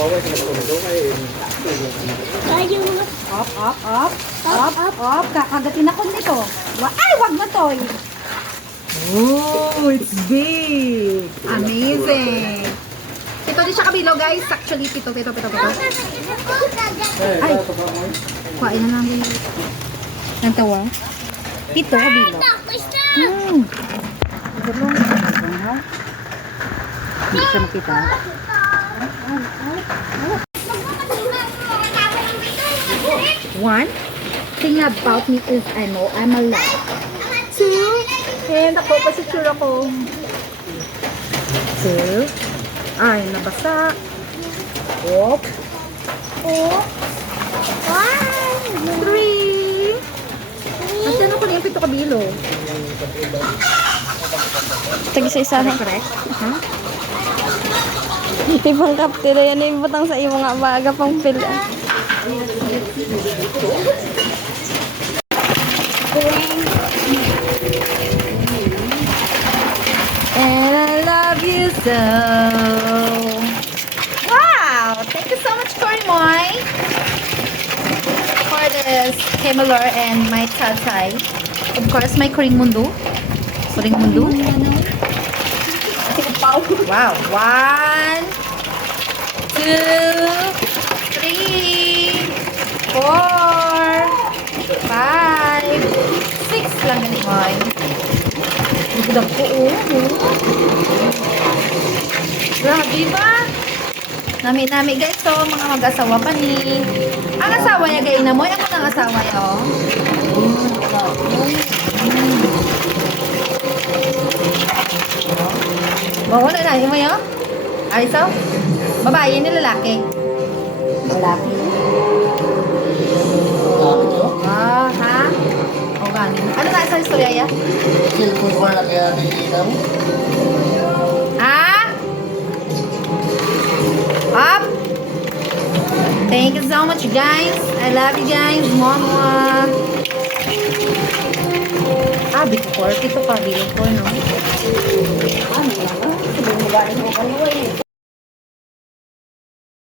Up. Kakagatin ako nito. Ay, wag na to. Oh, it's big. Amazing. Pito din siya kabilo, guys. Actually, pito. Ay, kuhain na namin. Ang tawa. Pito kabilo. Hindi siya makita. One thing about me is I know I'm alive. Two, and ako pa si tsura ko. Two, ay nabasa. Op. Three. At ano ko na yung pito kabilo? Tag-isa-isa na. Correct? Ha? Ibang kaptira yan. Ibutang sa iyo mga baga pang pila. And I love you so. Wow! Thank you so much, Moy, for this Kemalor and my tatay. Of course, my Kuring Mundo. Wow. 1, 2, 3, 4, 5, 6 lang galing, Moy. Budak ko, Grabe ba? Nami guys, so mga mag-asawa pa ni. Ang asawa niya gay na mo, ako ng asawa niya, Mawala na, yung mayo? Ay, so? Babae ni lalaki? Lalaki. Ha? O, ganin. Ano na sa istorya ya? Silpon ko na kaya nililaw. Up. Thank you so much, guys. I love you guys. Mwah. Big pork. Ito pa, big pork, no?